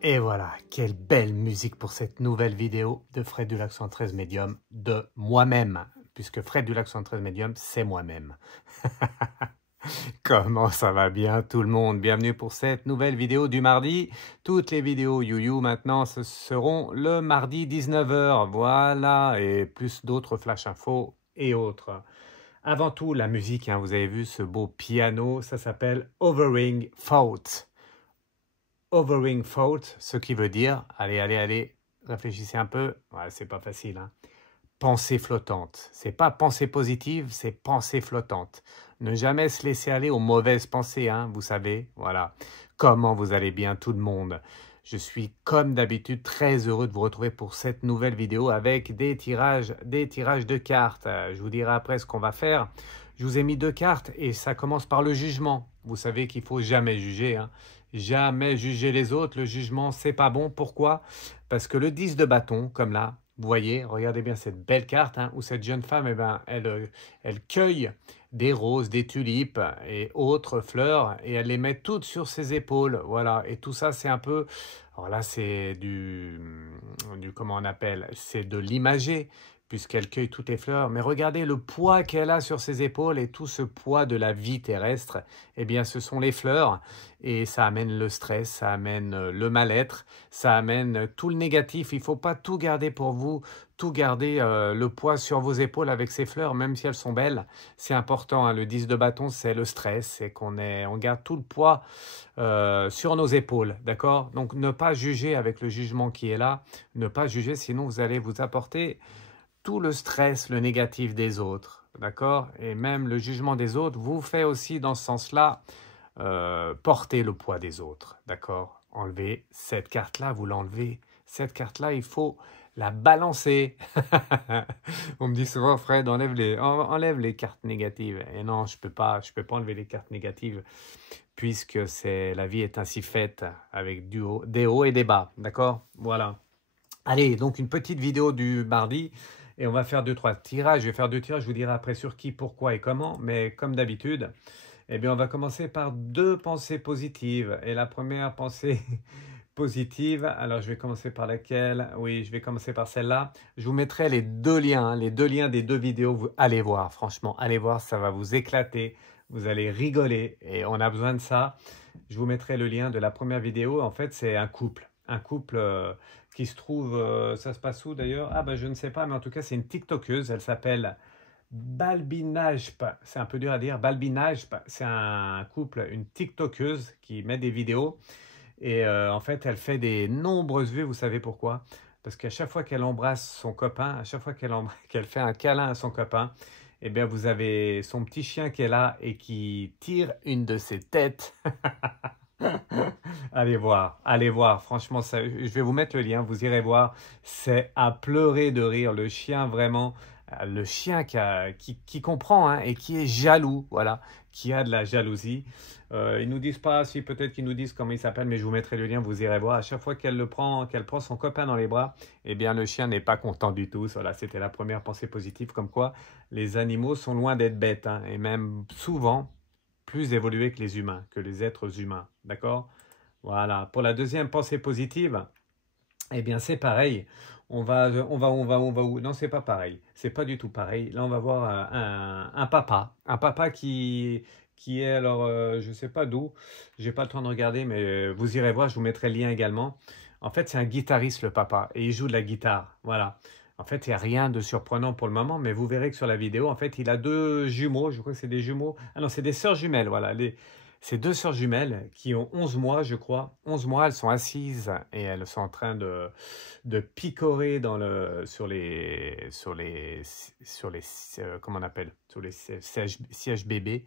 Et voilà, quelle belle musique pour cette nouvelle vidéo de Fred du Lac 113 Medium de moi-même, puisque Fred du Lac 113 Medium, c'est moi-même. Comment ça va bien tout le monde? Bienvenue pour cette nouvelle vidéo du mardi. Toutes les vidéos YouYou maintenant ce seront le mardi 19 h, voilà, et plus d'autres flash infos et autres. Avant tout, la musique, hein, vous avez vu ce beau piano, ça s'appelle Hovering Thought. Hovering Thought, ce qui veut dire, allez, réfléchissez un peu, ouais, c'est pas facile, hein. Pensée flottante. C'est pas pensée positive, c'est pensée flottante. Ne jamais se laisser aller aux mauvaises pensées, hein, vous savez, voilà. Comment vous allez bien tout le monde? Je suis comme d'habitude très heureux de vous retrouver pour cette nouvelle vidéo avec des tirages de cartes. Je vous dirai après ce qu'on va faire. Je vous ai mis 2 cartes et ça commence par le jugement. Vous savez qu'il faut jamais juger, hein. Jamais juger les autres. Le jugement, c'est pas bon. Pourquoi? Parce que le 10 de bâton, comme là, vous voyez, regardez bien cette belle carte, hein, où cette jeune femme, eh ben, elle cueille des roses, des tulipes et autres fleurs et elle les met toutes sur ses épaules. Voilà, et tout ça, c'est un peu... Alors là, c'est comment on appelle? C'est de l'imager, puisqu'elle cueille toutes les fleurs. Mais regardez le poids qu'elle a sur ses épaules et tout ce poids de la vie terrestre, eh bien, ce sont les fleurs. Et ça amène le stress, ça amène le mal-être, ça amène tout le négatif. Il ne faut pas tout garder pour vous, tout garder le poids sur vos épaules avec ces fleurs, même si elles sont belles. C'est important, hein. Le 10 de bâton, c'est le stress, c'est on garde tout le poids sur nos épaules, d'accord? Donc, ne pas juger avec le jugement qui est là, ne pas juger, sinon vous allez vous apporter tout le stress, le négatif des autres, d'accord? Et même le jugement des autres vous fait aussi dans ce sens-là porter le poids des autres, d'accord? Enlevez cette carte-là, vous l'enlevez. Cette carte-là, il faut la balancer. On me dit souvent, Fred, enlève les cartes négatives. Et non, je peux pas enlever les cartes négatives puisque la vie est ainsi faite avec des hauts et des bas, d'accord? Voilà. Allez, donc une petite vidéo du mardi. Et on va faire 2-3 tirages. Je vais faire 2 tirages, je vous dirai après sur qui, pourquoi et comment. Mais comme d'habitude, eh bien, on va commencer par 2 pensées positives. Et la première pensée positive, alors je vais commencer par laquelle? Oui, je vais commencer par celle-là. Je vous mettrai les 2 liens, les 2 liens des 2 vidéos. Vous allez voir, franchement, allez voir, ça va vous éclater. Vous allez rigoler et on a besoin de ça. Je vous mettrai le lien de la première vidéo. En fait, c'est un couple. Un couple qui se trouve, ça se passe où d'ailleurs? Ah ben je ne sais pas, mais en tout cas c'est une TikTokeuse, elle s'appelle Balbinajp, c'est un peu dur à dire, Balbinajp, c'est un couple, une TikTokeuse qui met des vidéos et en fait elle fait des nombreuses vues, vous savez pourquoi? Parce qu'à chaque fois qu'elle embrasse son copain, à chaque fois qu'elle fait un câlin à son copain, eh bien vous avez son petit chien qui est là et qui tire une de ses têtes. Allez voir, franchement, ça, je vais vous mettre le lien, vous irez voir, c'est à pleurer de rire, le chien vraiment le chien qui comprend hein, et qui est jaloux, voilà, qui a de la jalousie. Ils nous disent pas, si peut-être qu'ils nous disent comment il s'appelle, mais je vous mettrai le lien, vous irez voir. À chaque fois qu'elle prend son copain dans les bras, eh bien le chien n'est pas content du tout. Voilà, c'était la première pensée positive, comme quoi les animaux sont loin d'être bêtes, hein, et même souvent plus évolués que les humains, que les êtres humains, d'accord? Voilà, pour la deuxième pensée positive, eh bien, c'est pareil. On va où? Non, c'est pas pareil. C'est pas du tout pareil. Là, on va voir un papa. Un papa qui est, alors, je sais pas d'où. J'ai pas le temps de regarder, mais vous irez voir, je vous mettrai le lien également. En fait, c'est un guitariste, le papa, et il joue de la guitare. Voilà. En fait, il n'y a rien de surprenant pour le moment, mais vous verrez que sur la vidéo, en fait, il a deux jumeaux. Je crois que c'est des jumeaux. Ah non, c'est des sœurs jumelles, voilà. Ces deux sœurs jumelles qui ont 11 mois, je crois. 11 mois, elles sont assises et elles sont en train de picorer comment on appelle, sur les sièges bébés.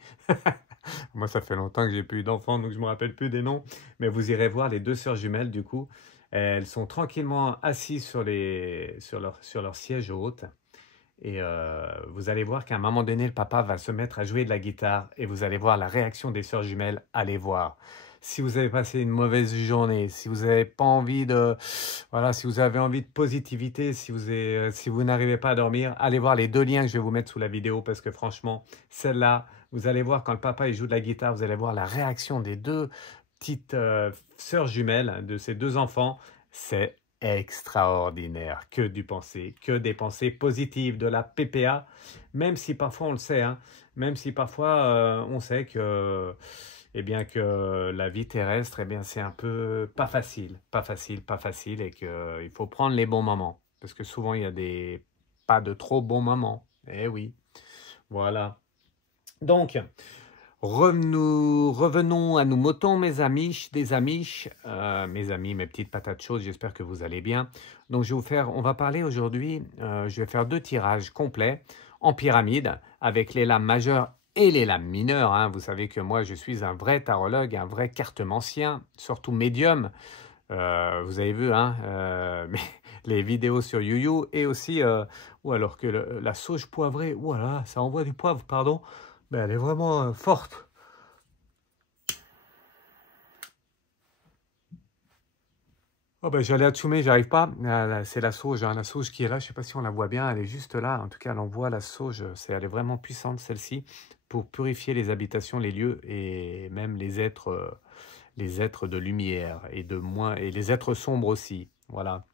Moi, ça fait longtemps que j'ai plus eu d'enfants, donc je me rappelle plus des noms. Mais vous irez voir les deux sœurs jumelles, du coup. Elles sont tranquillement assises sur leur siège haute. Et vous allez voir qu'à un moment donné, le papa va se mettre à jouer de la guitare et vous allez voir la réaction des sœurs jumelles. Allez voir. Si vous avez passé une mauvaise journée, si vous n'avez pas envie de... Voilà, si vous avez envie de positivité, si vous n'arrivez pas à dormir, allez voir les deux liens que je vais vous mettre sous la vidéo parce que franchement, celle-là, vous allez voir quand le papa il joue de la guitare, vous allez voir la réaction des deux petites sœurs jumelles, de ces deux enfants. C'est extraordinaire, que des pensées positives, de la PPA, même si parfois on le sait, hein, même si parfois on sait que, eh bien, que la vie terrestre, eh bien, c'est un peu pas facile, et qu'il faut prendre les bons moments, parce que souvent il y a pas de trop bons moments, eh oui, voilà. Donc, revenons à nos moutons, mes amis, mes amis, mes petites patates chaudes, j'espère que vous allez bien. Donc, on va parler aujourd'hui, je vais faire 2 tirages complets en pyramide avec les lames majeures et les lames mineures. Hein. Vous savez que moi, je suis un vrai tarologue, un vrai cartomancien, surtout médium. Vous avez vu hein, les vidéos sur YouYou et aussi, ou alors que la sauge poivrée, voilà, ça envoie du poivre, pardon. Mais elle est vraiment forte. Oh ben j'allais à Tchoumé, j'arrive pas. C'est la sauge, hein, la sauge qui est là. Je sais pas si on la voit bien. Elle est juste là. En tout cas, elle envoie la sauge. Elle est vraiment puissante celle-ci pour purifier les habitations, les lieux et même les êtres de lumière et les êtres sombres aussi. Voilà.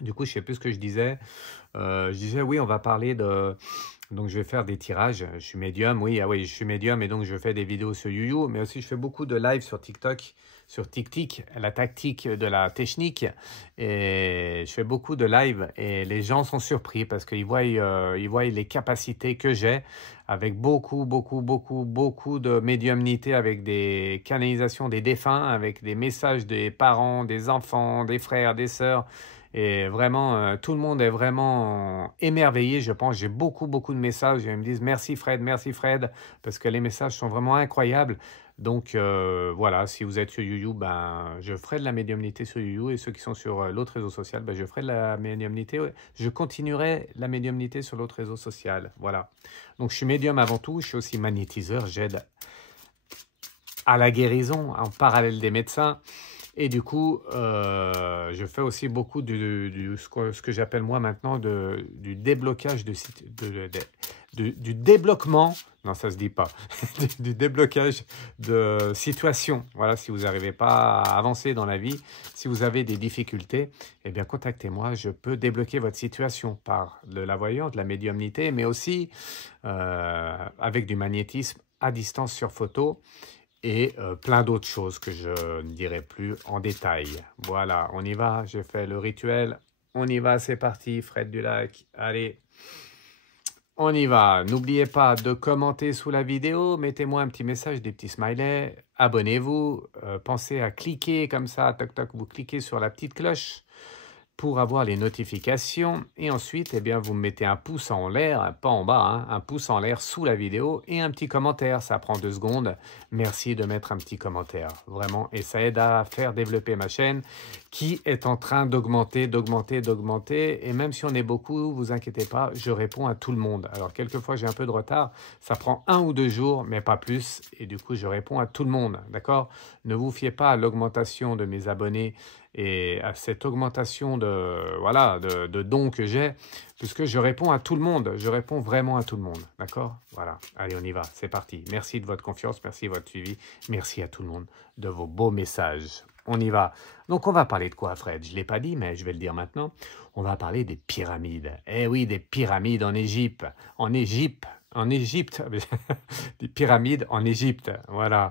Du coup, je sais plus ce que je disais. Je disais oui, on va parler de... Donc, je vais faire des tirages. Je suis médium, oui, ah oui, je suis médium et donc je fais des vidéos sur YouYou, mais aussi je fais beaucoup de live sur TikTok, sur TikTok, la tactique de la technique. Et je fais beaucoup de live et les gens sont surpris parce qu'ils voient les capacités que j'ai avec beaucoup de médiumnité, avec des canalisations des défunts, avec des messages des parents, des enfants, des frères, des sœurs. Et vraiment, tout le monde est vraiment émerveillé, je pense. J'ai beaucoup de messages. Ils me disent merci Fred, parce que les messages sont vraiment incroyables. Donc voilà, si vous êtes sur YouYou, ben, je ferai de la médiumnité sur YouYou. Et ceux qui sont sur l'autre réseau social, ben, je ferai de la médiumnité. Je continuerai la médiumnité sur l'autre réseau social. Voilà. Donc je suis médium avant tout. Je suis aussi magnétiseur. J'aide à la guérison en parallèle des médecins. Et du coup, je fais aussi beaucoup ce que j'appelle moi maintenant du déblocage du débloquement, non ça se dit pas, du déblocage de situation. Voilà, si vous n'arrivez pas à avancer dans la vie, si vous avez des difficultés, eh bien contactez-moi, je peux débloquer votre situation par la voyance, de la médiumnité, mais aussi avec du magnétisme à distance sur photo. Et plein d'autres choses que je ne dirai plus en détail. Voilà, on y va, j'ai fait le rituel. On y va, c'est parti, Fred du Lac. Allez, on y va. N'oubliez pas de commenter sous la vidéo. Mettez-moi un petit message, des petits smileys. Abonnez-vous. Pensez à cliquer comme ça, toc toc, vous cliquez sur la petite cloche. pour avoir les notifications. Et ensuite, eh bien, vous me mettez un pouce en l'air, pas en bas, hein, un pouce en l'air sous la vidéo et un petit commentaire. Ça prend 2 secondes. Merci de mettre un petit commentaire, vraiment. Et ça aide à faire développer ma chaîne qui est en train d'augmenter, d'augmenter, d'augmenter. Et même si on est beaucoup, vous inquiétez pas, je réponds à tout le monde. Alors, quelquefois, j'ai un peu de retard. Ça prend 1 ou 2 jours, mais pas plus. Et du coup, je réponds à tout le monde, d'accord? Ne vous fiez pas à l'augmentation de mes abonnés et à cette augmentation de, voilà, de dons que j'ai, puisque je réponds à tout le monde, je réponds vraiment à tout le monde, d'accord? Voilà, allez, on y va, c'est parti. Merci de votre confiance, merci de votre suivi, merci à tout le monde de vos beaux messages. On y va. Donc, on va parler de quoi, Fred? Je ne l'ai pas dit, mais je vais le dire maintenant. On va parler des pyramides. Eh oui, des pyramides en Égypte. En Égypte, des pyramides en Égypte, voilà,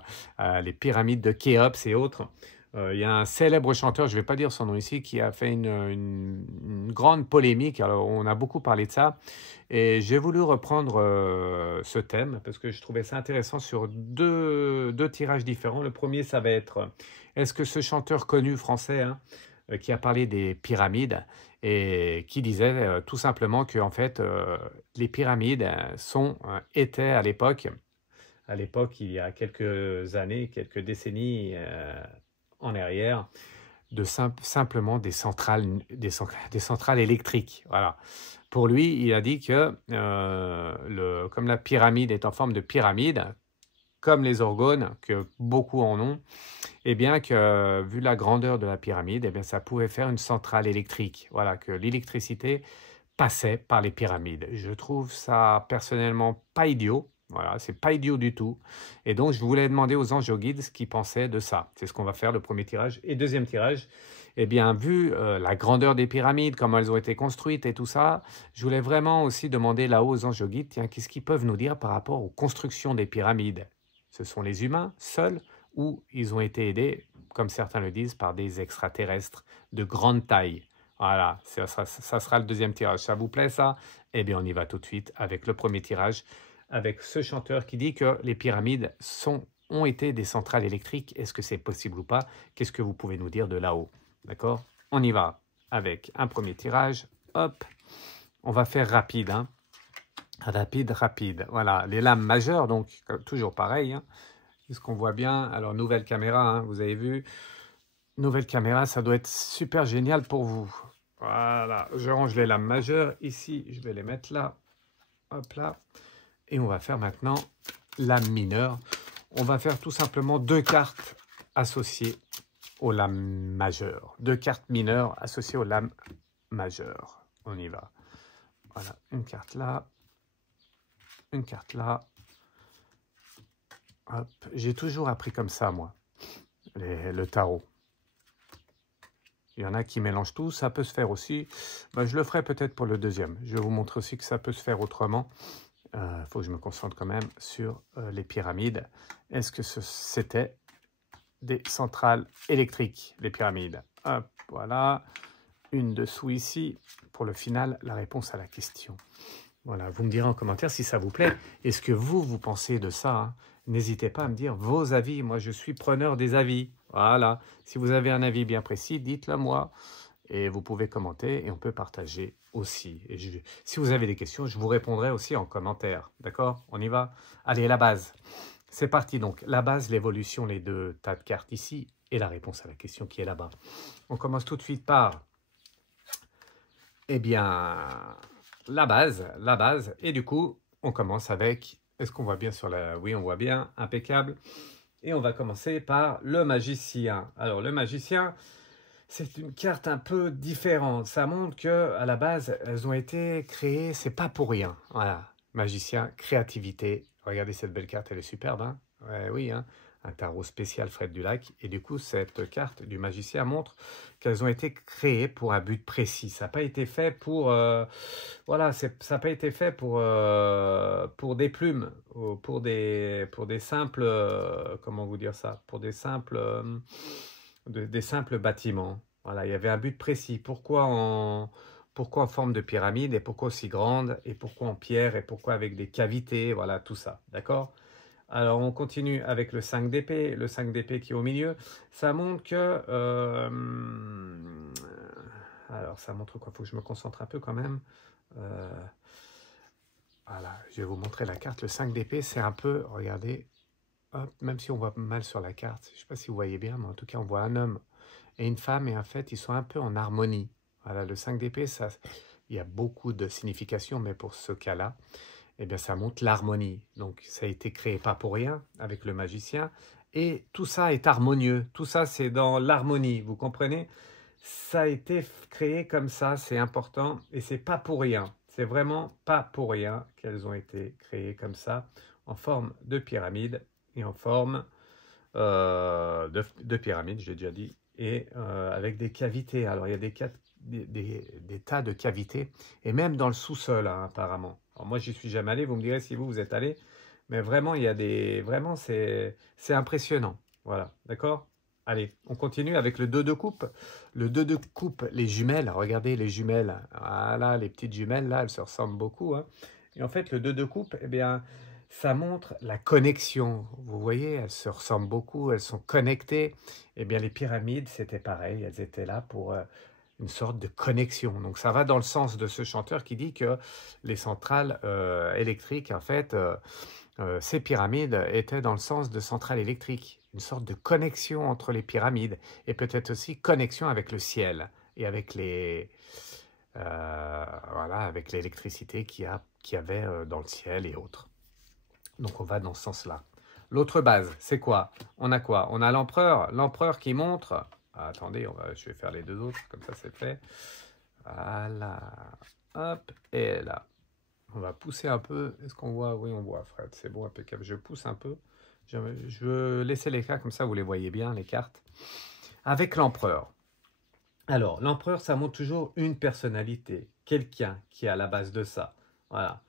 les pyramides de Khéops et autres. Il y a un célèbre chanteur, je ne vais pas dire son nom ici, qui a fait une grande polémique. Alors, on a beaucoup parlé de ça. Et j'ai voulu reprendre ce thème parce que je trouvais ça intéressant sur deux tirages différents. Le premier, ça va être, est-ce que ce chanteur connu français, hein, qui a parlé des pyramides et qui disait tout simplement que en fait, les pyramides étaient à l'époque, il y a quelques années, quelques décennies en arrière, simplement des centrales électriques. Voilà. Pour lui, il a dit que comme la pyramide est en forme de pyramide, comme les orgones, que beaucoup en ont, eh bien que vu la grandeur de la pyramide, eh bien ça pouvait faire une centrale électrique. Voilà, que l'électricité passait par les pyramides. Je trouve ça personnellement pas idiot. Voilà, c'est pas idiot du tout. Et donc, je voulais demander aux anges guides ce qu'ils pensaient de ça. C'est ce qu'on va faire, le premier tirage. Et deuxième tirage, eh bien, vu la grandeur des pyramides, comment elles ont été construites et tout ça, je voulais vraiment aussi demander là-haut aux anges guides, tiens, qu'est-ce qu'ils peuvent nous dire par rapport aux constructions des pyramides? Ce sont les humains seuls ou ils ont été aidés, comme certains le disent, par des extraterrestres de grande taille? Voilà, ça sera le deuxième tirage. Ça vous plaît ça? Eh bien, on y va tout de suite avec le premier tirage, avec ce chanteur qui dit que les pyramides ont été des centrales électriques. Est-ce que c'est possible ou pas? Qu'est-ce que vous pouvez nous dire de là-haut? D'accord? On y va avec un premier tirage. Hop, on va faire rapide, hein. Rapide, rapide. Voilà, les lames majeures, donc toujours pareil, hein. Est-ce qu'on voit bien? Alors, nouvelle caméra, hein, vous avez vu? Nouvelle caméra, ça doit être super génial pour vous. Voilà, je range les lames majeures. Ici, je vais les mettre là. Hop là. Et on va faire maintenant lame mineure. On va faire tout simplement 2 cartes associées aux lames majeures. 2 cartes mineures associées aux lames majeures. On y va. Voilà, une carte là. Une carte là. Hop, j'ai toujours appris comme ça, moi, le tarot. Il y en a qui mélangent tout, ça peut se faire aussi. Ben, je le ferai peut-être pour le deuxième. Je vais vous montrer aussi que ça peut se faire autrement. Faut que je me concentre quand même sur les pyramides. Est-ce que c'était des centrales électriques, les pyramides? Hop, voilà. Une dessous ici. Pour le final, la réponse à la question. Voilà, vous me direz en commentaire si ça vous plaît. Est-ce que vous pensez de ça, hein? N'hésitez pas à me dire vos avis. Moi, je suis preneur des avis. Voilà. Si vous avez un avis bien précis, dites-le moi. Et vous pouvez commenter et on peut partager aussi. Et si vous avez des questions, je vous répondrai aussi en commentaire. D'accord? On y va? Allez, la base. C'est parti donc. La base, l'évolution, les 2 tas de cartes ici et la réponse à la question qui est là-bas. On commence tout de suite par, eh bien, la base. Et du coup, on commence avec, est-ce qu'on voit bien sur la... Oui, on voit bien, impeccable. Et on va commencer par le magicien. Alors, le magicien, c'est une carte un peu différente. Ça montre que à la base, elles ont été créées, c'est pas pour rien. Voilà, magicien, créativité. Regardez cette belle carte, elle est superbe, hein? Ouais, oui, hein? Un tarot spécial Fred Dulac. Et du coup, cette carte du magicien montre qu'elles ont été créées pour un but précis. Ça n'a pas été fait pour... voilà, ça n'a pas été fait pour des plumes, ou pour des simples... comment vous dire ça? Pour des simples bâtiments. Voilà, il y avait un but précis. Pourquoi en forme de pyramide et pourquoi aussi grande et pourquoi en pierre et pourquoi avec des cavités, voilà, tout ça, d'accord? Alors, on continue avec le 5 d'épée. Le 5 d'épée qui est au milieu, ça montre que... Alors, ça montre quoi? Il faut que je me concentre un peu quand même. Voilà, je vais vous montrer la carte. Le 5 d'épée, c'est un peu, regardez, hop, même si on voit mal sur la carte, je ne sais pas si vous voyez bien, mais en tout cas, on voit un homme et une femme, et en fait, ils sont un peu en harmonie. Voilà, le 5 d'épée, ça, il y a beaucoup de significations, mais pour ce cas-là, eh bien, ça montre l'harmonie. Donc, ça a été créé pas pour rien avec le magicien, et tout ça est harmonieux. Tout ça, c'est dans l'harmonie, vous comprenez? Ça a été créé comme ça, c'est important, et c'est pas pour rien. C'est vraiment pas pour rien qu'elles ont été créées comme ça, en forme de pyramide et en forme de pyramide, j'ai déjà dit, et avec des cavités. Alors, il y a des tas de cavités, et même dans le sous-sol, hein, apparemment. Alors, moi, j'y suis jamais allé, vous me direz si vous êtes allé, mais vraiment, il y a des... Vraiment, c'est impressionnant. Voilà, d'accord? Allez, on continue avec le 2 de coupe. Le 2 de coupe, les jumelles, regardez les jumelles. Voilà, les petites jumelles, là, elles se ressemblent beaucoup, hein. Et en fait, le 2 de coupe, eh bien, ça montre la connexion. Vous voyez, elles se ressemblent beaucoup, elles sont connectées. Eh bien, les pyramides, c'était pareil, elles étaient là pour une sorte de connexion. Donc, ça va dans le sens de ce chanteur qui dit que les centrales électriques, en fait, ces pyramides étaient dans le sens de centrales électriques. Une sorte de connexion entre les pyramides et peut-être aussi connexion avec le ciel et avec les... voilà, avec l'électricité qu'il y avait dans le ciel et autres. Donc on va dans ce sens-là. L'autre base, c'est quoi? On a quoi? On a l'empereur qui montre... Ah, attendez, je vais faire les deux autres, comme ça c'est fait. Voilà. Hop, et là. On va pousser un peu. Est-ce qu'on voit? Oui, on voit, Fred. C'est bon, impeccable. Je pousse un peu. Je veux laisser les cartes, comme ça vous les voyez bien, les cartes. Avec l'empereur. Alors, l'empereur, ça montre toujours une personnalité. Quelqu'un qui est à la base de ça. Voilà.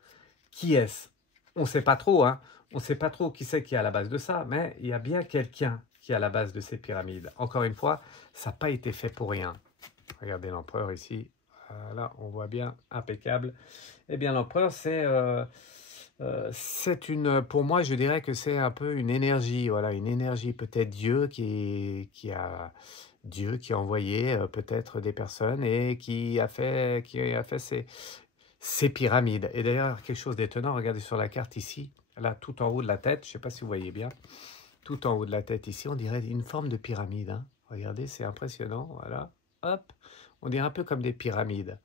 Qui est-ce? On ne sait pas trop, hein. On ne sait pas trop qui c'est qui est à la base de ça, mais il y a bien quelqu'un qui est à la base de ces pyramides. Encore une fois, ça n'a pas été fait pour rien. Regardez l'empereur ici. Voilà, on voit bien, impeccable. Eh bien, l'empereur, c'est une... Pour moi, je dirais que c'est un peu une énergie. Voilà, une énergie, peut-être Dieu Dieu qui a envoyé peut-être des personnes et qui a fait ces pyramides. Et d'ailleurs, quelque chose d'étonnant, regardez sur la carte ici, là, tout en haut de la tête, je ne sais pas si vous voyez bien, tout en haut de la tête ici, on dirait une forme de pyramide, hein. Regardez, c'est impressionnant, voilà, hop, on dirait un peu comme des pyramides.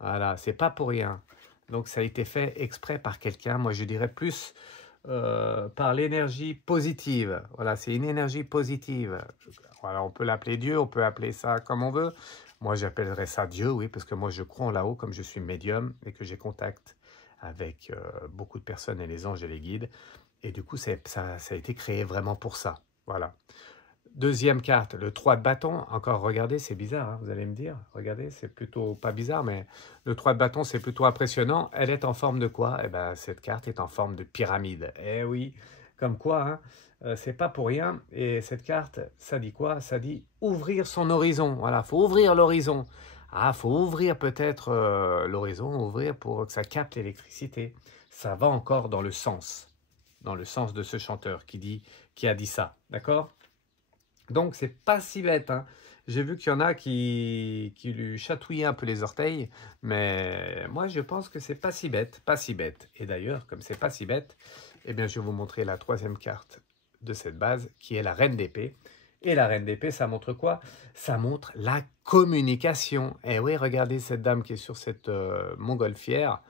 Voilà, c'est pas pour rien. Donc ça a été fait exprès par quelqu'un, moi je dirais plus par l'énergie positive. Voilà, c'est une énergie positive. Voilà, on peut l'appeler Dieu, on peut appeler ça comme on veut. Moi, j'appellerais ça Dieu, oui, parce que moi, je crois en là-haut, comme je suis médium et que j'ai contact avec beaucoup de personnes et les anges et les guides. Et du coup, ça a été créé vraiment pour ça. Voilà. Deuxième carte, le 3 de bâton. Encore, regardez, c'est bizarre, hein, vous allez me dire. Regardez, c'est plutôt pas bizarre, mais le 3 de bâton, c'est plutôt impressionnant. Elle est en forme de quoi? Eh bien, cette carte est en forme de pyramide. Eh oui, comme quoi, hein, c'est pas pour rien. Et cette carte, ça dit quoi? Ça dit ouvrir son horizon. Voilà, faut ouvrir l'horizon. Ah, faut ouvrir peut-être l'horizon, ouvrir pour que ça capte l'électricité. Ça va encore dans le sens de ce chanteur qui a dit ça. D'accord? Donc, c'est pas si bête, hein. J'ai vu qu'il y en a qui lui chatouillaient un peu les orteils, mais moi, je pense que c'est pas si bête, pas si bête. Et d'ailleurs, comme c'est pas si bête, eh bien, je vais vous montrer la troisième carte de cette base, qui est la reine d'épée. Et la reine d'épée, ça montre quoi? Ça montre la communication. Et oui, regardez cette dame qui est sur cette montgolfière,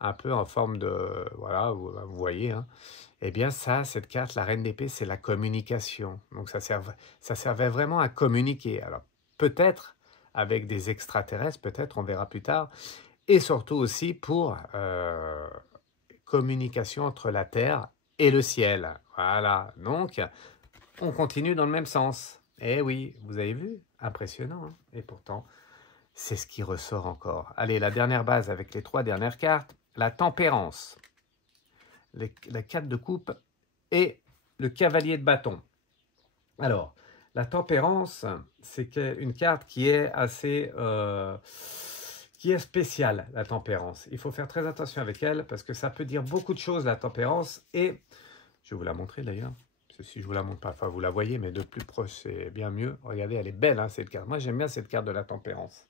un peu en forme de... Voilà, vous voyez, hein. Eh bien ça, cette carte, la reine d'épée, c'est la communication. Donc ça servait vraiment à communiquer. Alors peut-être avec des extraterrestres, peut-être, on verra plus tard. Et surtout aussi pour communication entre la Terre et le ciel. Voilà, donc on continue dans le même sens. Eh oui, vous avez vu? Impressionnant, hein. Et pourtant, c'est ce qui ressort encore. Allez, la dernière base avec les 3 dernières cartes, la tempérance. La 4 de coupe et le cavalier de bâton. Alors, la tempérance, c'est une carte qui est assez... qui est spéciale, la tempérance. Il faut faire très attention avec elle parce que ça peut dire beaucoup de choses, la tempérance. Et je vais vous la montrer d'ailleurs. Si je vous la montre pas, enfin vous la voyez, mais de plus proche, c'est bien mieux. Regardez, elle est belle, hein, cette carte. Moi, j'aime bien cette carte de la tempérance.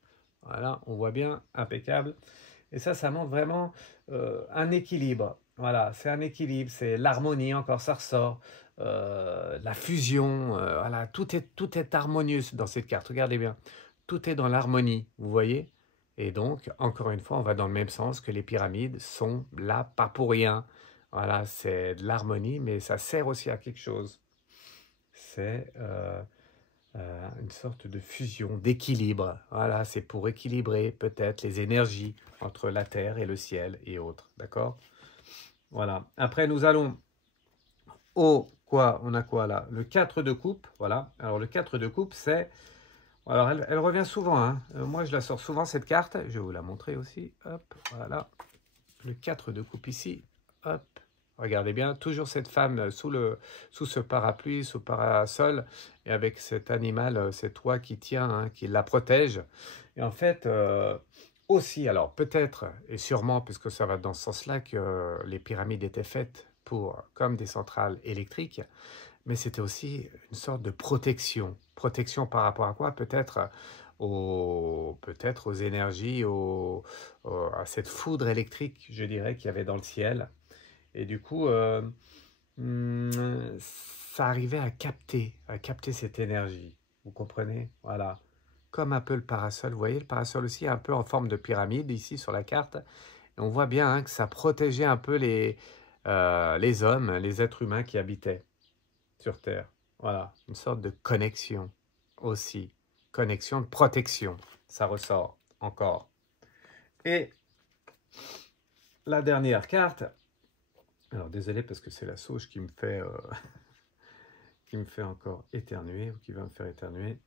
Voilà, on voit bien, impeccable. Et ça montre vraiment un équilibre. Voilà, c'est un équilibre, c'est l'harmonie, encore ça ressort. La fusion, voilà, tout est harmonieux dans cette carte, regardez bien. Tout est dans l'harmonie, vous voyez? Et donc, encore une fois, on va dans le même sens que les pyramides sont là pas pour rien. Voilà, c'est de l'harmonie, mais ça sert aussi à quelque chose. C'est une sorte de fusion, d'équilibre. Voilà, c'est pour équilibrer peut-être les énergies entre la terre et le ciel et autres. D'accord? Voilà. Après, nous allons au quoi? On a quoi là? Le 4 de coupe. Voilà. Alors, le 4 de coupe, c'est. Alors, elle revient souvent. Hein. Moi, je la sors souvent cette carte. Je vais vous la montrer aussi. Hop, voilà. Le 4 de coupe ici. Hop. Regardez bien, toujours cette femme sous ce parapluie, sous parasol, et avec cet animal, cet oie qui tient, hein, qui la protège. Et en fait, aussi, alors peut-être et sûrement, puisque ça va dans ce sens-là, que les pyramides étaient faites comme des centrales électriques, mais c'était aussi une sorte de protection. Protection par rapport à quoi? Peut-être aux énergies, à cette foudre électrique, je dirais, qu'il y avait dans le ciel. Et du coup, ça arrivait à capter cette énergie. Vous comprenez? Voilà. Comme un peu le parasol. Vous voyez, le parasol aussi est un peu en forme de pyramide ici sur la carte. Et on voit bien hein, que ça protégeait un peu les hommes, les êtres humains qui habitaient sur Terre. Voilà, une sorte de connexion aussi. Connexion de protection. Ça ressort encore. Et la dernière carte. Alors désolé parce que c'est la sauge qui me fait encore éternuer ou qui va me faire éternuer.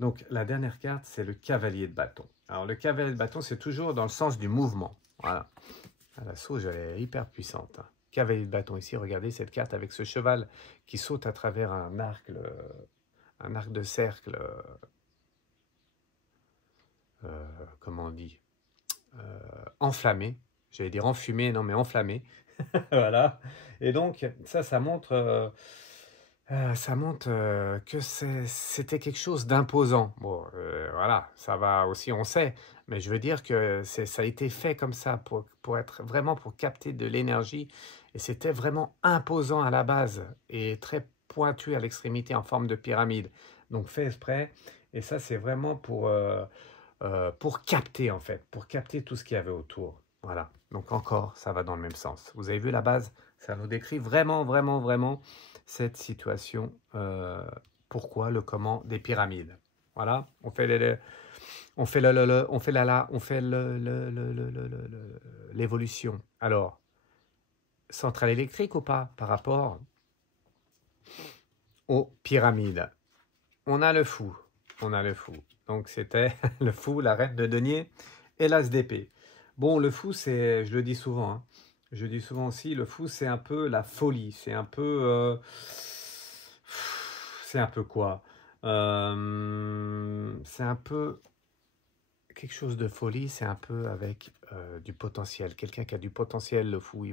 Donc la dernière carte, c'est le cavalier de bâton. Alors le cavalier de bâton, c'est toujours dans le sens du mouvement. Voilà. La sauge, elle est hyper puissante. Hein. Cavalier de bâton ici, regardez cette carte avec ce cheval qui saute à travers un arc de cercle, comment on dit, enflammé. J'allais dire enfumé, non mais enflammé. Voilà. Et donc ça montre... ça montre que c'était quelque chose d'imposant. Bon, voilà, ça va aussi, on sait, mais je veux dire que ça a été fait comme ça pour être vraiment pour capter de l'énergie et c'était vraiment imposant à la base et très pointu à l'extrémité en forme de pyramide. Donc fait exprès et ça c'est vraiment pour capter en fait, pour capter tout ce qu'il y avait autour. Voilà, donc encore, ça va dans le même sens. Vous avez vu la base? Ça nous décrit vraiment, vraiment, vraiment cette situation. Pourquoi, le comment des pyramides. Voilà, on fait l'évolution. Alors, centrale électrique ou pas par rapport aux pyramides? On a le fou. On a le fou. Donc, c'était le fou, la reine de denier et l'as d'épée. Bon, le fou, c'est, je le dis souvent, hein, je dis souvent aussi, le fou, c'est un peu la folie. C'est un peu quoi? C'est un peu quelque chose de folie, c'est un peu avec du potentiel. Quelqu'un qui a du potentiel, le fou,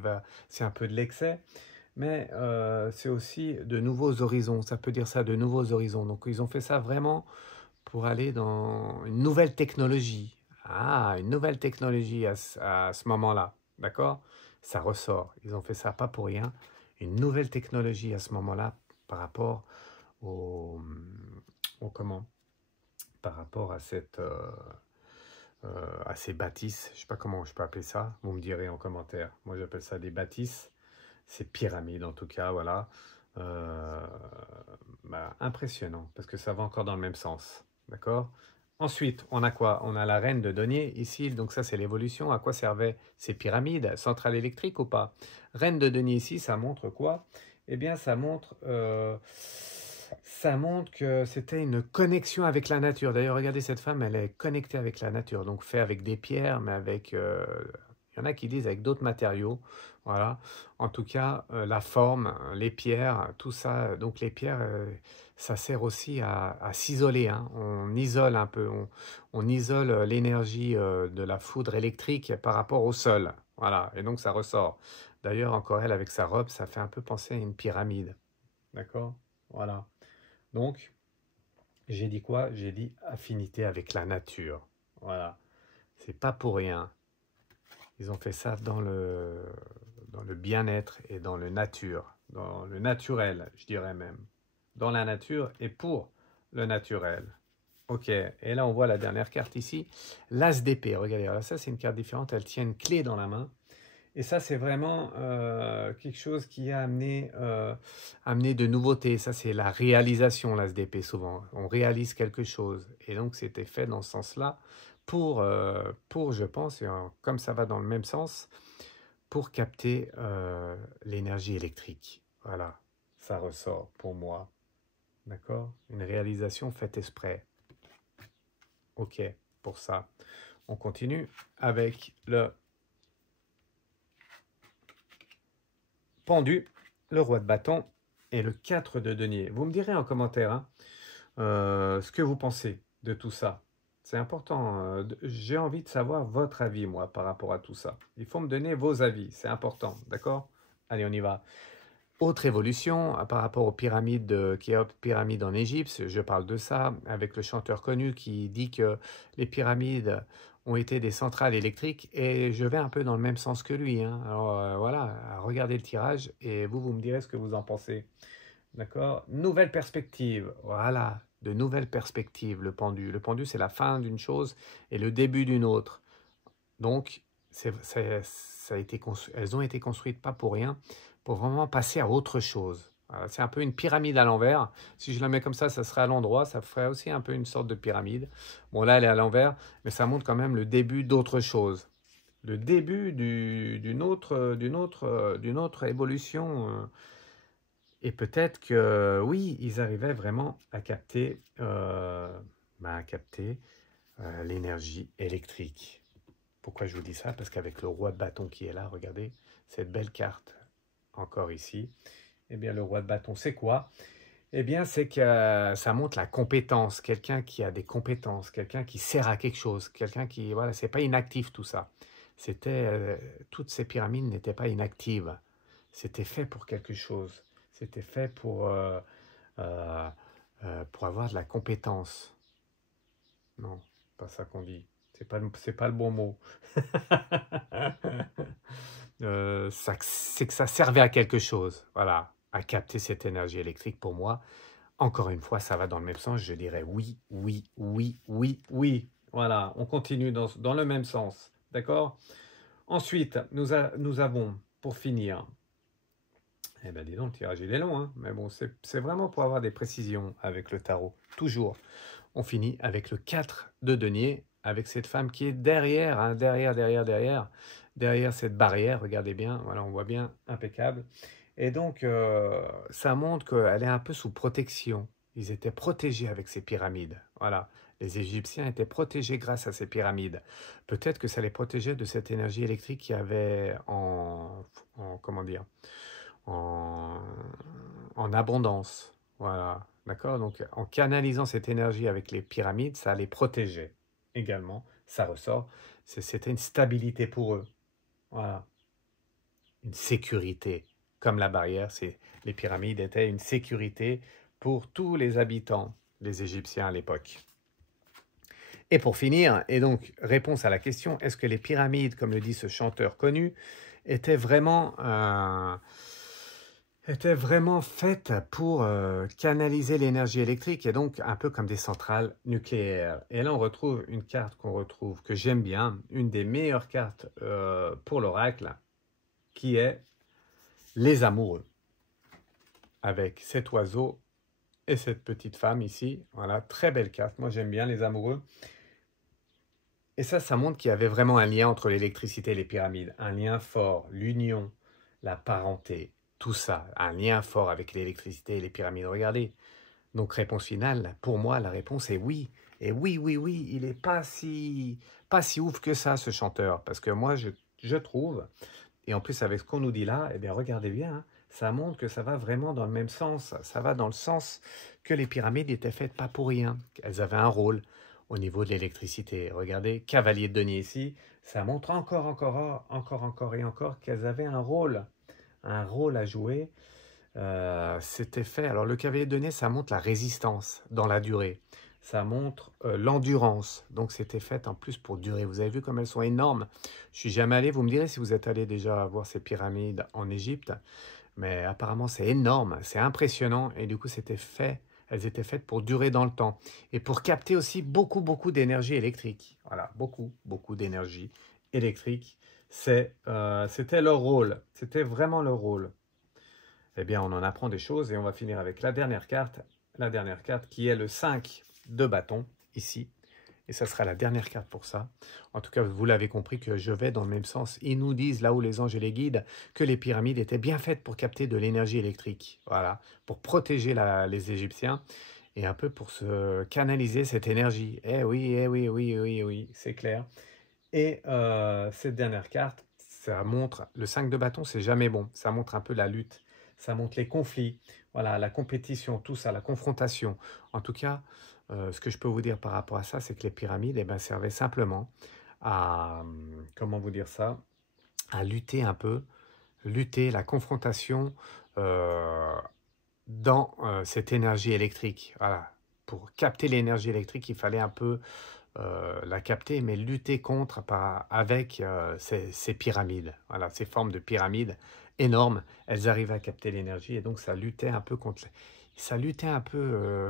c'est un peu de l'excès, mais c'est aussi de nouveaux horizons. Ça peut dire ça, de nouveaux horizons. Donc ils ont fait ça vraiment pour aller dans une nouvelle technologie. Ah, une nouvelle technologie à ce moment-là, d'accord? Ça ressort. Ils ont fait ça pas pour rien. Une nouvelle technologie à ce moment-là par rapport comment? Par rapport à à ces bâtisses, je ne sais pas comment je peux appeler ça, vous me direz en commentaire. Moi j'appelle ça des bâtisses, ces pyramides en tout cas, voilà. Impressionnant, parce que ça va encore dans le même sens, d'accord? Ensuite, on a quoi? On a la reine de denier ici, donc ça c'est l'évolution. À quoi servaient ces pyramides? Centrale électrique ou pas? Reine de denier ici, ça montre quoi? Eh bien, ça montre que c'était une connexion avec la nature. D'ailleurs, regardez cette femme, elle est connectée avec la nature, donc fait avec des pierres, mais avec... il y en a qui disent avec d'autres matériaux. Voilà. En tout cas, la forme, les pierres, tout ça. Donc les pierres, ça sert aussi à s'isoler. Hein. On isole un peu, on isole l'énergie de la foudre électrique par rapport au sol. Voilà. Et donc ça ressort. D'ailleurs, encore elle, avec sa robe, ça fait un peu penser à une pyramide. D'accord? Voilà. Donc, j'ai dit quoi? J'ai dit affinité avec la nature. Voilà. C'est pas pour rien. Ils ont fait ça dans le bien-être et dans le naturel, je dirais même. Dans la nature et pour le naturel. Ok, et là on voit la dernière carte ici, l'As d'épée. Regardez, alors ça c'est une carte différente, elle tient une clé dans la main. Et ça c'est vraiment quelque chose qui a amené de nouveautés. Ça c'est la réalisation, l'As d'épée souvent. On réalise quelque chose. Et donc c'était fait dans ce sens-là pour, je pense, et comme ça va dans le même sens, pour capter l'énergie électrique. Voilà, ça ressort pour moi. D'accord? Une réalisation faite exprès. Ok, pour ça. On continue avec le pendu, le roi de bâton et le 4 de denier. Vous me direz en commentaire hein, ce que vous pensez de tout ça. C'est important. J'ai envie de savoir votre avis, moi, par rapport à tout ça. Il faut me donner vos avis. C'est important. D'accord? Allez, on y va. Autre évolution par rapport aux pyramides, Khéops, pyramides en Égypte, je parle de ça avec le chanteur connu qui dit que les pyramides ont été des centrales électriques et je vais un peu dans le même sens que lui. Hein. Alors voilà, regardez le tirage et vous me direz ce que vous en pensez. D'accord? Nouvelle perspective, voilà, de nouvelles perspectives, le pendu. Le pendu, c'est la fin d'une chose et le début d'une autre. Donc, elles ont été construites pas pour rien, pour vraiment passer à autre chose. Voilà, c'est un peu une pyramide à l'envers. Si je la mets comme ça serait à l'endroit, ça ferait aussi un peu une sorte de pyramide. Bon, là, elle est à l'envers, mais ça montre quand même le début d'autre chose. Le début d'une autre évolution. Et peut-être que, oui, ils arrivaient vraiment à capter, l'énergie électrique. Pourquoi je vous dis ça? Parce qu'avec le roi de bâton qui est là, regardez, cette belle carte, encore ici, eh bien le roi de bâton, c'est quoi? Eh bien, c'est que ça montre la compétence, quelqu'un qui a des compétences, quelqu'un qui sert à quelque chose, quelqu'un qui, voilà, c'est pas inactif tout ça. Toutes ces pyramides n'étaient pas inactives. C'était fait pour quelque chose. C'était fait euh, pour avoir de la compétence. Non, pas ça qu'on dit. C'est pas le bon mot. C'est que ça servait à quelque chose. Voilà, à capter cette énergie électrique pour moi. Encore une fois, ça va dans le même sens. Je dirais oui, oui, oui, oui, oui. Voilà, on continue dans le même sens. D'accord? Ensuite, nous avons, pour finir, eh bien, dis donc, le tirage il est long, hein, mais bon, c'est vraiment pour avoir des précisions avec le tarot. Toujours. On finit avec le 4 de denier, avec cette femme qui est derrière, hein, derrière cette barrière. Regardez bien, voilà, on voit bien, impeccable. Et donc, ça montre qu'elle est un peu sous protection. Ils étaient protégés avec ces pyramides. Voilà, les Égyptiens étaient protégés grâce à ces pyramides. Peut-être que ça les protégeait de cette énergie électrique qu'il y avait comment dire, en abondance. Voilà, d'accord? Donc, en canalisant cette énergie avec les pyramides, ça les protégeait également. Ça ressort. C'était une stabilité pour eux. Voilà, une sécurité. Comme la barrière, les pyramides étaient une sécurité pour tous les habitants, les Égyptiens à l'époque. Et pour finir, et donc réponse à la question, est-ce que les pyramides, comme le dit ce chanteur connu, étaient vraiment faites pour canaliser l'énergie électrique et donc un peu comme des centrales nucléaires. Et là, on retrouve une carte que j'aime bien, une des meilleures cartes pour l'oracle, qui est les amoureux. Avec cet oiseau et cette petite femme ici. Voilà, très belle carte. Moi, j'aime bien les amoureux. Et ça montre qu'il y avait vraiment un lien entre l'électricité et les pyramides. Un lien fort, l'union, la parenté, tout ça. Un lien fort avec l'électricité et les pyramides. Regardez. Donc, réponse finale, pour moi, la réponse est oui. Et oui, oui, oui, il n'est pas si ouf que ça, ce chanteur. Parce que moi, je trouve, et en plus avec ce qu'on nous dit là, eh bien, regardez bien, hein, ça montre que ça va vraiment dans le même sens. Ça va dans le sens que les pyramides n'étaient faites pas pour rien. Elles avaient un rôle au niveau de l'électricité. Regardez, cavalier de denier ici, ça montre encore qu'elles avaient un rôle à jouer. C'était fait. Alors le cavalier de denier, ça montre la résistance dans la durée. ça montre l'endurance. Donc, c'était fait en plus pour durer. Vous avez vu comme elles sont énormes. Je suis jamais allé. Vous me direz si vous êtes allé déjà voir ces pyramides en Égypte. Mais apparemment, c'est énorme, c'est impressionnant. Et du coup, elles étaient faites pour durer dans le temps. Et pour capter aussi beaucoup, beaucoup d'énergie électrique. Voilà, beaucoup, beaucoup d'énergie électrique. C'était leur rôle. C'était vraiment leur rôle. Eh bien, on en apprend des choses et on va finir avec la dernière carte. La dernière carte qui est le 5 de bâton, ici. Et ça sera la dernière carte pour ça. En tout cas, vous l'avez compris que je vais dans le même sens. Ils nous disent, là où les anges et les guides, que les pyramides étaient bien faites pour capter de l'énergie électrique. Voilà, pour protéger les Égyptiens et un peu pour se canaliser cette énergie. Eh oui, eh oui, oui, oui, oui, c'est clair. Et cette dernière carte, ça montre, le 5 de bâton, c'est jamais bon. Ça montre un peu la lutte, ça montre les conflits, voilà, la compétition, tout ça, la confrontation. En tout cas, ce que je peux vous dire par rapport à ça, c'est que les pyramides, eh ben, servaient simplement à, comment vous dire ça, à lutter un peu, lutter la confrontation dans cette énergie électrique. Voilà. Pour capter l'énergie électrique, il fallait un peu la capter, mais lutter contre avec ces pyramides. Voilà, ces formes de pyramides énormes, elles arrivent à capter l'énergie et donc ça luttait un peu contre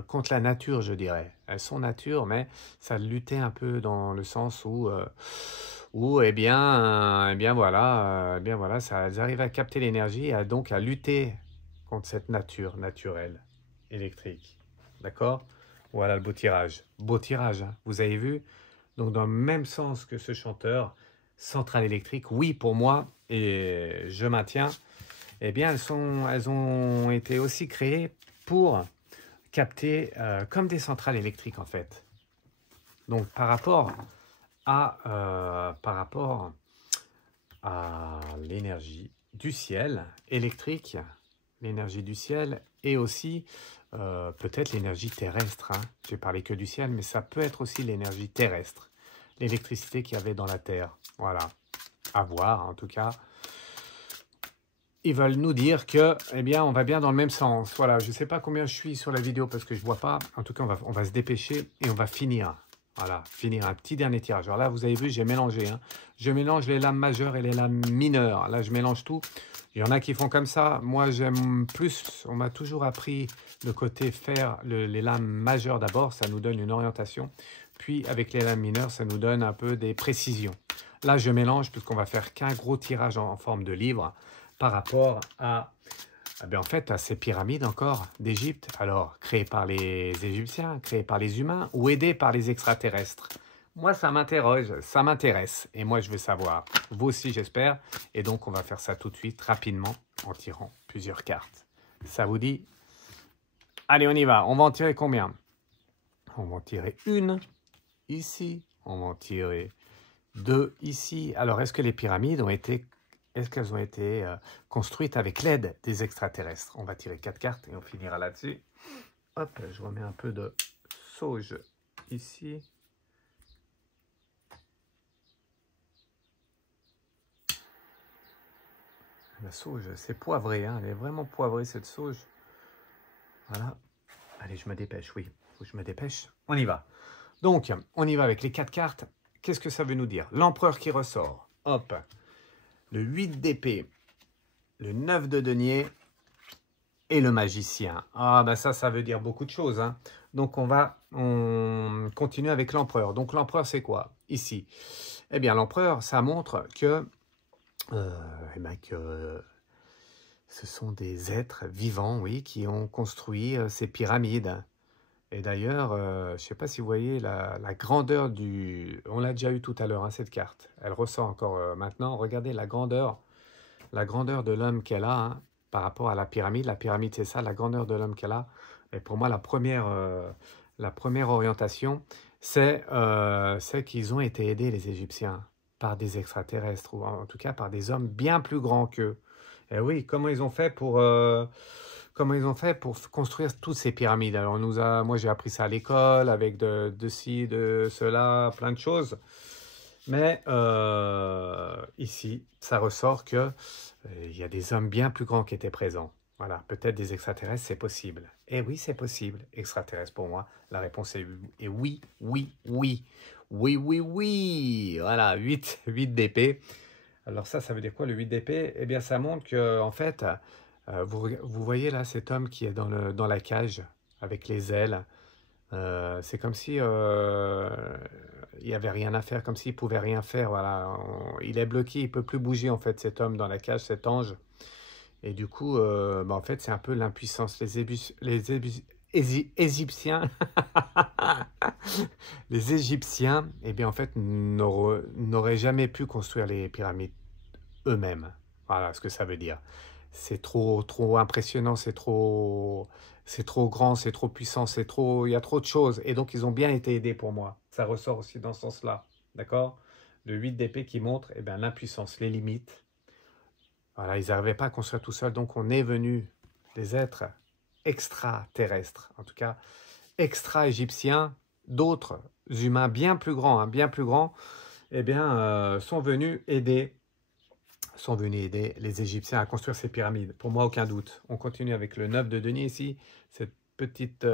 contre la nature, je dirais. Elles sont nature, mais ça luttait un peu dans le sens où eh bien voilà, elles arrivent à capter l'énergie et donc à lutter contre cette nature naturelle électrique. D'accord? Voilà le beau tirage. Beau tirage, hein. Vous avez vu? Donc dans le même sens que ce chanteur, centrale électrique, oui pour moi, et je maintiens, eh bien elles ont été aussi créées pour capter comme des centrales électriques en fait. Donc par rapport à l'énergie du ciel électrique, l'énergie du ciel et aussi peut-être l'énergie terrestre. Hein. J'ai parlé que du ciel, mais ça peut être aussi l'énergie terrestre, l'électricité qu'il y avait dans la Terre. Voilà, à voir en tout cas. Ils veulent nous dire que, eh bien, on va bien dans le même sens. Voilà, je ne sais pas combien je suis sur la vidéo parce que je ne vois pas. En tout cas, on va se dépêcher et on va finir. Voilà, finir un petit dernier tirage. Alors là, vous avez vu, j'ai mélangé. Hein. Je mélange les lames majeures et les lames mineures. Là, je mélange tout. Il y en a qui font comme ça. Moi, j'aime plus. On m'a toujours appris le côté faire les lames majeures d'abord. Ça nous donne une orientation. Puis, avec les lames mineures, ça nous donne un peu des précisions. Là, je mélange puisqu'on va faire qu'un gros tirage en forme de livre par rapport à, en fait, à ces pyramides encore d'Égypte. Alors, créées par les Égyptiens, créées par les humains ou aidées par les extraterrestres. Moi, ça m'interroge, ça m'intéresse. Et moi, je veux savoir. Vous aussi, j'espère. Et donc, on va faire ça tout de suite, rapidement, en tirant plusieurs cartes. Ça vous dit? Allez, on y va. On va en tirer combien? On va en tirer une ici. On va en tirer deux ici. Alors, est-ce que les pyramides ont été... Est-ce qu'elles ont été construites avec l'aide des extraterrestres? On va tirer 4 cartes et on finira là-dessus. Hop, je remets un peu de sauge ici. La sauge, c'est poivré, hein, elle est vraiment poivrée cette sauge. Voilà. Allez, je me dépêche, oui. Faut que je me dépêche. On y va. Donc, on y va avec les 4 cartes. Qu'est-ce que ça veut nous dire? L'empereur qui ressort. Hop. Le 8 d'épée. Le 9 de denier. Et le magicien. Ah, ben ça veut dire beaucoup de choses. Hein. Donc, on continue avec l'empereur. Donc, l'empereur, c'est quoi? Ici. Eh bien, l'empereur, ça montre que ce sont des êtres vivants, oui, qui ont construit ces pyramides. Et d'ailleurs, je ne sais pas si vous voyez la grandeur du... On l'a déjà eu tout à l'heure, hein, cette carte. Elle ressort encore maintenant. Regardez la grandeur de l'homme qu'elle a hein, par rapport à la pyramide. La pyramide, c'est ça, la grandeur de l'homme qu'elle a. Et pour moi, la première orientation, c'est qu'ils ont été aidés, les Égyptiens, par des extraterrestres, ou en tout cas par des hommes bien plus grands qu'eux. Et oui, comment ils ont fait pour construire toutes ces pyramides? Alors, moi, j'ai appris ça à l'école, avec de ci, de cela, plein de choses. Mais ici, ça ressort qu'il y a des hommes bien plus grands qui étaient présents. Voilà, peut-être des extraterrestres, c'est possible. Eh oui, c'est possible, extraterrestres pour moi. La réponse est oui, oui, oui. Oui, oui, oui. Voilà, 8 d'épée. Alors ça veut dire quoi le 8 d'épée? Eh bien, ça montre que, en fait, vous voyez là cet homme qui est dans la cage avec les ailes. C'est comme si il n'y avait rien à faire, comme s'il pouvait rien faire. Voilà, il est bloqué, il peut plus bouger en fait, cet homme dans la cage, cet ange. Et du coup, en fait, c'est un peu l'impuissance. Égyptiens, les Égyptiens, eh bien, en fait, n'auraient jamais pu construire les pyramides eux-mêmes. Voilà ce que ça veut dire. C'est trop impressionnant, c'est trop grand, c'est trop puissant, il y a trop de choses. Et donc, ils ont bien été aidés pour moi. Ça ressort aussi dans ce sens-là. D'accord? Le 8 d'épée qui montre, eh bien, l'impuissance, les limites. Voilà, ils n'arrivaient pas à construire tout seuls, donc on est venu des êtres extraterrestres, en tout cas extra-égyptiens, d'autres humains bien plus grands, bien plus grands, eh bien, sont venus aider les Égyptiens à construire ces pyramides. Pour moi, aucun doute. On continue avec le 9 de denier ici, cette petite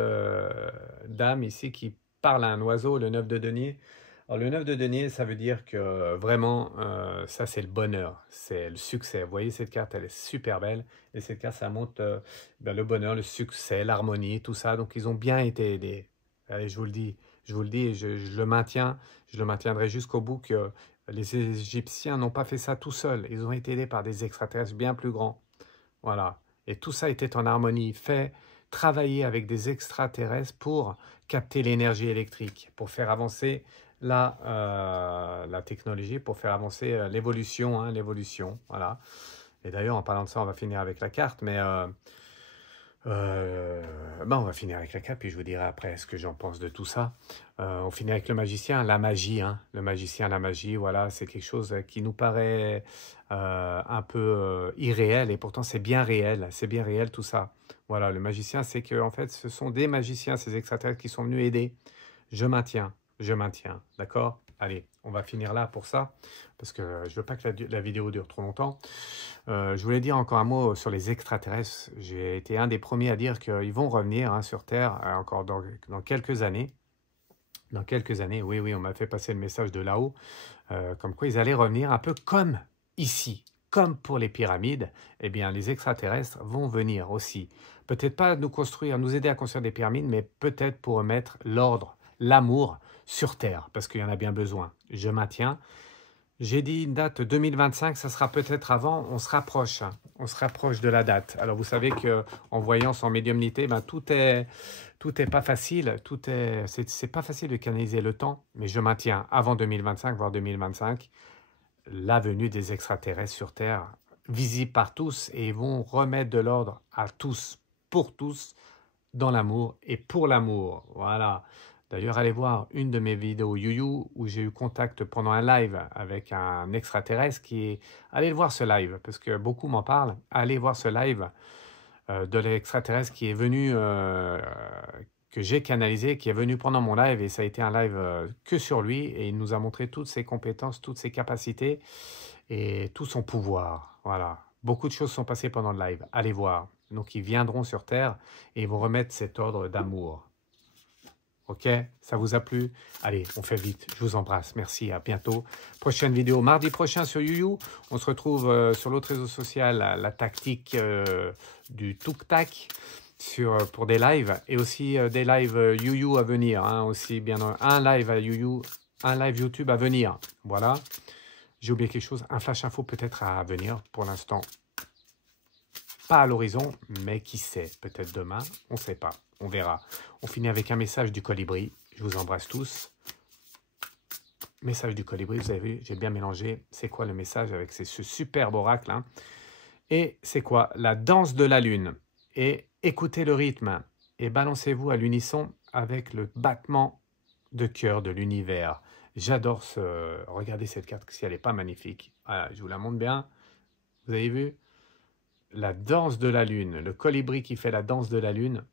dame ici qui parle à un oiseau, le 9 de denier. Alors, le 9 de denier, ça veut dire que vraiment, ça c'est le bonheur, c'est le succès. Vous voyez cette carte, elle est super belle. Et cette carte, ça montre le bonheur, le succès, l'harmonie, tout ça. Donc, ils ont bien été aidés. Allez, je vous le dis et je le maintiens. Je le maintiendrai jusqu'au bout que les Égyptiens n'ont pas fait ça tout seuls. Ils ont été aidés par des extraterrestres bien plus grands. Voilà. Et tout ça était en harmonie, fait, travailler avec des extraterrestres pour capter l'énergie électrique, pour faire avancer la technologie, pour faire avancer l'évolution, l'évolution, voilà. Et d'ailleurs, en parlant de ça, on va finir avec la carte, mais on va finir avec la carte, puis je vous dirai après ce que j'en pense de tout ça. On finit avec le magicien, la magie, le magicien, la magie, voilà, c'est quelque chose qui nous paraît un peu irréel, et pourtant c'est bien réel tout ça. Voilà, le magicien, c'est que en fait, ce sont des magiciens, ces extraterrestres qui sont venus aider. Je maintiens, d'accord? Allez, on va finir là pour ça, parce que je veux pas que la vidéo dure trop longtemps. Je voulais dire encore un mot sur les extraterrestres. J'ai été un des premiers à dire qu'ils vont revenir sur Terre encore dans quelques années. Dans quelques années, oui, on m'a fait passer le message de là-haut, comme quoi ils allaient revenir un peu comme ici. Comme pour les pyramides, eh bien, les extraterrestres vont venir aussi. Peut-être pas nous aider à construire des pyramides, mais peut-être pour remettre l'ordre, l'amour sur Terre, parce qu'il y en a bien besoin. Je maintiens. J'ai dit une date 2025, ça sera peut-être avant, on se rapproche de la date. Alors vous savez qu'en voyance, en médiumnité, tout est pas facile, c'est pas facile de canaliser le temps, mais je maintiens avant 2025, voire 2025, la venue des extraterrestres sur Terre, visible par tous, et ils vont remettre de l'ordre à tous, pour tous, dans l'amour et pour l'amour. Voilà. D'ailleurs, allez voir une de mes vidéos YouYou où j'ai eu contact pendant un live avec un extraterrestre Allez le voir ce live, parce que beaucoup m'en parlent. Allez voir ce live de l'extraterrestre qui est venu, que j'ai canalisé, qui est venu pendant mon live, et ça a été un live que sur lui, et il nous a montré toutes ses compétences, toutes ses capacités et tout son pouvoir. Voilà. Beaucoup de choses sont passées pendant le live. Allez voir. Donc, ils viendront sur Terre et ils vont remettre cet ordre d'amour. Ok? Ça vous a plu? Allez, on fait vite. Je vous embrasse. Merci, à bientôt. Prochaine vidéo mardi prochain sur YouYou. On se retrouve sur l'autre réseau social, la tactique du tuk-tac pour des lives. Et aussi des lives YouYou à venir. Aussi bien un live à YouYou, un live YouTube à venir. Voilà. J'ai oublié quelque chose. Un flash info peut-être à venir. Pour l'instant, pas à l'horizon, mais qui sait, peut-être demain, on ne sait pas, on verra. On finit avec un message du colibri, je vous embrasse tous. Message du colibri, vous avez vu, j'ai bien mélangé, c'est quoi le message avec ce superbe oracle, Et c'est quoi? La danse de la lune. Et écoutez le rythme, et balancez-vous à l'unisson avec le battement de cœur de l'univers. J'adore regardez cette carte, si elle n'est pas magnifique. Voilà, je vous la montre bien, vous avez vu? La danse de la lune, le colibri qui fait la danse de la lune.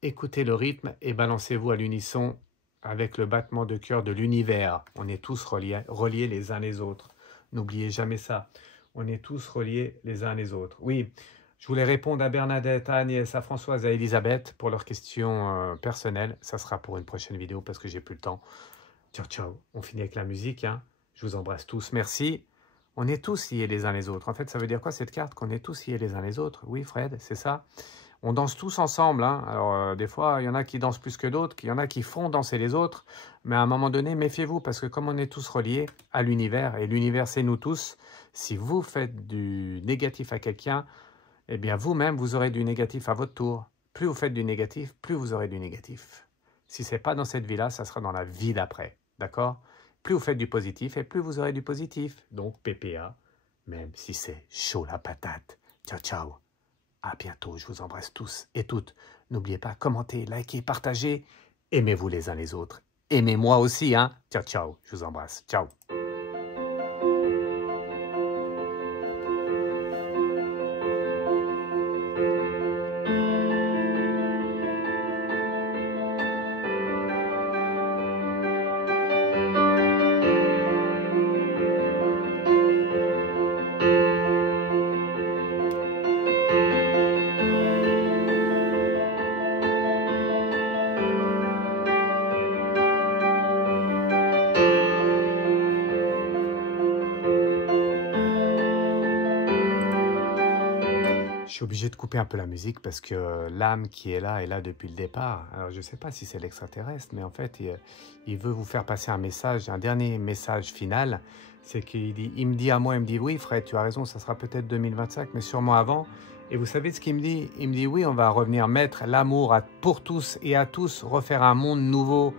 Écoutez le rythme et balancez-vous à l'unisson avec le battement de cœur de l'univers. On est tous reliés les uns les autres. N'oubliez jamais ça. On est tous reliés les uns les autres. Oui, Je voulais répondre à Bernadette, à Agnès, à Françoise, à Elisabeth pour leurs questions personnelles. Ça sera pour une prochaine vidéo parce que j'ai plus le temps. Ciao, ciao. On finit avec la musique. Hein. Je vous embrasse tous. Merci. On est tous liés les uns les autres. En fait, ça veut dire quoi cette carte? Qu'on est tous liés les uns les autres. Oui, Fred, c'est ça. On danse tous ensemble. Hein. Alors, des fois, il y en a qui dansent plus que d'autres. Il y en a qui font danser les autres. Mais à un moment donné, méfiez-vous parce que comme on est tous reliés à l'univers, et l'univers, c'est nous tous, si vous faites du négatif à quelqu'un, eh bien, vous-même, vous aurez du négatif à votre tour. Plus vous faites du négatif, plus vous aurez du négatif. Si ce n'est pas dans cette vie-là, ça sera dans la vie d'après. D'accord? Plus vous faites du positif, et plus vous aurez du positif. Donc, PPA, même si c'est chaud la patate. Ciao, ciao. À bientôt, je vous embrasse tous et toutes. N'oubliez pas, commentez, likez, partagez. Aimez-vous les uns les autres. Aimez-moi aussi, hein. Ciao, ciao. Je vous embrasse. Ciao. Je suis obligé de couper un peu la musique parce que l'âme qui est là depuis le départ. Alors, je ne sais pas si c'est l'extraterrestre, mais en fait, il veut vous faire passer un message, un dernier message final. C'est qu'il me dit à moi, il me dit, oui, Fred, tu as raison, ça sera peut-être 2025, mais sûrement avant. Et vous savez ce qu'il me dit? Il me dit, oui, on va revenir mettre l'amour pour tous et à tous, refaire un monde nouveau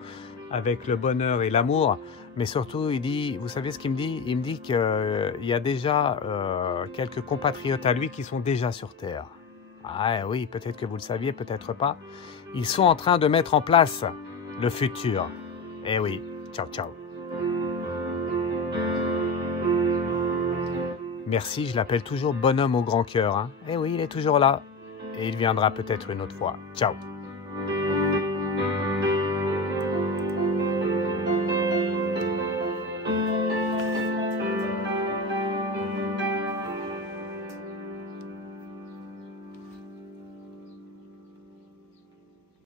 avec le bonheur et l'amour. Mais surtout, il dit, vous savez ce qu'il me dit? Il me dit qu'il y a déjà quelques compatriotes à lui qui sont déjà sur Terre. Ah oui, peut-être que vous le saviez, peut-être pas. Ils sont en train de mettre en place le futur. Eh oui, ciao, ciao. Merci, je l'appelle toujours bonhomme au grand cœur. Hein. Eh oui, il est toujours là. Et il viendra peut-être une autre fois. Ciao.